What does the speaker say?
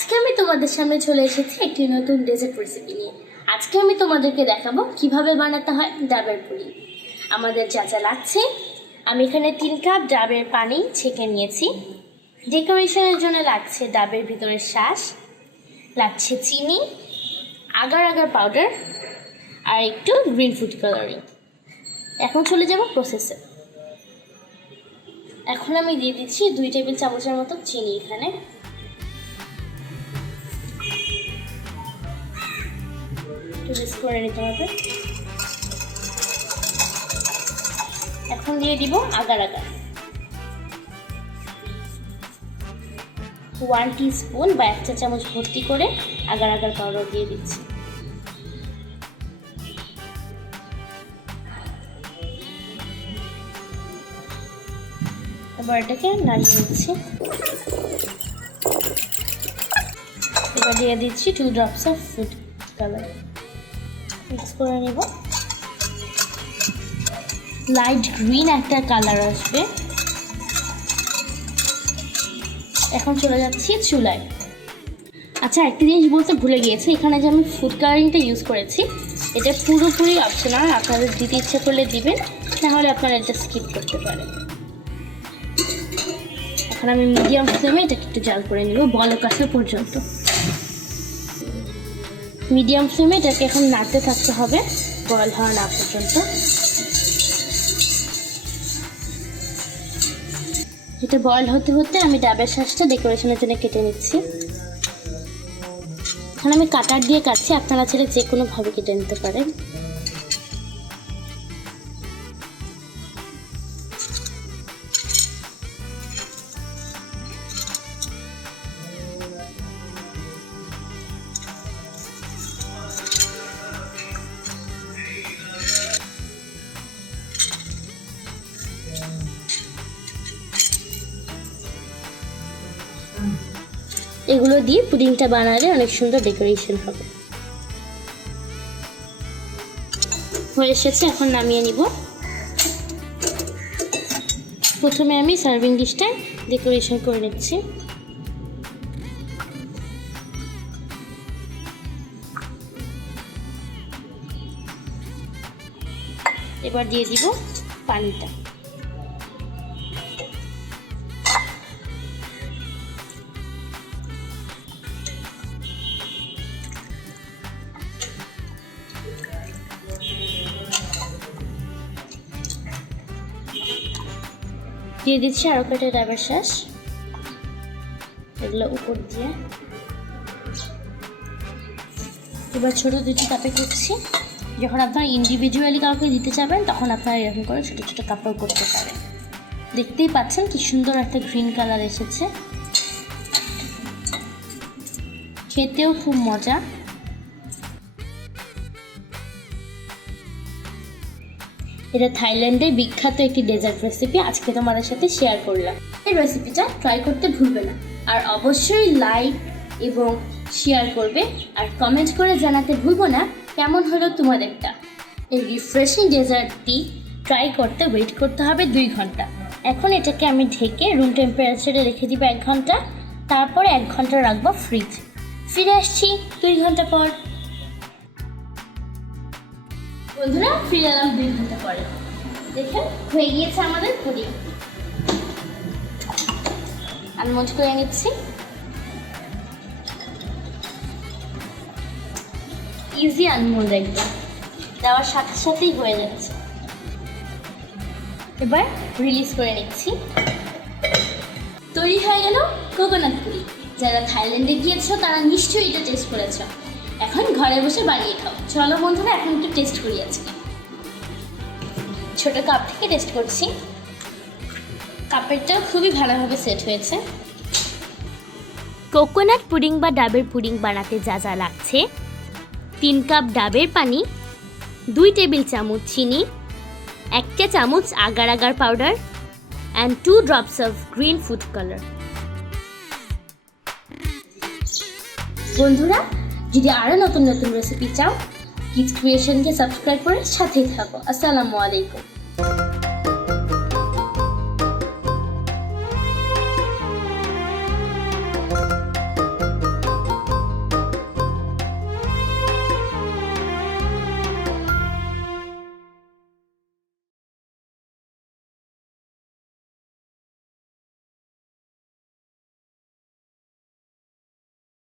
আজকে আমি তোমাদের সামনে চলে এসেছি একটি নতুন ডেজার্ট রেসিপি নিয়ে। আজকে আমি তোমাদেরকে দেখাবো কিভাবে বানাতে হয় ডাবের পুডিং। আমাদের যা যা লাগছে, আমি এখানে 3 কাপ ডাবের পানি ছেঁকে নিয়েছি। ডেকোরেশনের জন্য লাগছে ডাবের ভিতরের শাঁস, লাগছে চিনি, আগার আগার পাউডার আর একটু গ্রিন ফুড কালারিং। এখন চলে যাব প্রসেসে। এখন আমি দিয়ে দিচ্ছি 2 টেবিল চামচের মতো চিনি। এখানে মিক্স করে নিতে হবে। এখন দিয়ে দিব আগার আগার 1 টিস্পুন বা 1 চা চামচ ভর্তি করে আগার আগার পাউডার দিয়ে দিচ্ছি। এবার এটাকে নাড়িয়ে নিচ্ছি। এবার দিয়ে দিচ্ছি 2 drops of food colour. Mix করে নেব। লাইট গ্রিন একটা কালার আসবে। এখন চলে যাচ্ছি চুলায়। আচ্ছা, একটা জিনিস বলতে ভুলে গিয়েছি, এখানে যে আমি ফুড কালারিংটা ইউজ করেছি এটা পুরোপুরি অপশনাল, আপনাদের দিতে ইচ্ছে করলে দিবেন, নাহলে আপনারা এটা স্কিপ করতে পারেন। এখন আমি মিডিয়াম ফ্লেমে এটাকে একটু জাল করে নেব বলক আসা পর্যন্ত। মিডিয়াম ফ্লেমে এটাকে এখন নাড়তে থাকতে হবে বয়েল হওয়া না পর্যন্ত। এটা বয়েল হতে হতে আমি ডাবের শাঁসটা ডেকোরেশনের জন্য কেটে নিচ্ছি। এখন আমি কাটার দিয়ে কাটছি, আপনারা চাইলে যে কোনোভাবে কেটে নিতে পারেন। এগুলো দিয়ে পুডিংটা বানালে অনেক সুন্দর ডেকোরেশন হবে। হয়ে এসেছে, এখন নামিয়ে নিব। প্রথমে আমি সার্ভিং ডিশটায় ডেকোরেশন করে নিচ্ছি। এবার দিয়ে দিব পানিটা। দিয়ে দিচ্ছি আরো কয়েকটা ডাবের শাঁস, এগুলো উপর দিয়ে। এবার ছোটো 2টি কাপে করছি। যখন আপনারা ইন্ডিভিজুয়ালি কাউকে দিতে চাবেন তখন আপনারা এরকম করে ছোটো ছোটো কাপড় করতে পারেন। দেখতেই পাচ্ছেন কি সুন্দর একটা গ্রিন কালার এসেছে, খেতেও খুব মজা। এটা থাইল্যান্ডের বিখ্যাত একটি ডেজার্ট রেসিপি, আজকে তোমাদের সাথে শেয়ার করলাম। এই রেসিপিটা ট্রাই করতে ভুলবে না, আর অবশ্যই লাইক এবং শেয়ার করবে, আর কমেন্ট করে জানাতে ভুলবো না কেমন হলো তোমাদেরটা। এই রিফ্রেশিং ডেজার্টটি ট্রাই করতে ওয়েট করতে হবে 2 ঘন্টা। এখন এটাকে আমি ঢেকে রুম টেম্পারেচারে রেখে দিব 1 ঘন্টা, তারপরে 1 ঘন্টা রাখবো ফ্রিজ। ফিরে আসছি 2 ঘন্টা পর। বন্ধুরা, ফিরে এলাম 2 ঘন্টা পরে। দেখেন হয়ে গিয়েছে আমাদের পুডিং। আনমোল্ড করে নিচ্ছি। ইজি আনমোল্ড, একদম দেওয়ার সাথে সাথেই হয়ে যাচ্ছে। এবার রিলিজ করে নিচ্ছি। তৈরি হয়ে গেল কোকোনাট পুডিং। যারা থাইল্যান্ডে গিয়েছো তারা নিশ্চয়ই এটা টেস্ট করেছো। এখন ঘরে বসে বানিয়ে খাও। চলো বন্ধুরা, এখন একটু টেস্ট করি। আজকে ছোট কাপ থেকে টেস্ট করছি। কাপেরটাও খুবই ভালোভাবে সেট হয়েছে। কোকোনাট পুডিং বা ডাবের পুডিং বানাতে যা যা লাগছে: 3 কাপ ডাবের পানি, 2 টেবিল চামচ চিনি, 1 চা চামচ agar agar powder and 2 drops of green food colour. বন্ধুরা, যদি আরও নতুন নতুন রেসিপি চাও, কিডস ক্রিয়েশনকে সাবস্ক্রাইব করে সাথেই থাকো। আসসালামু আলাইকুম।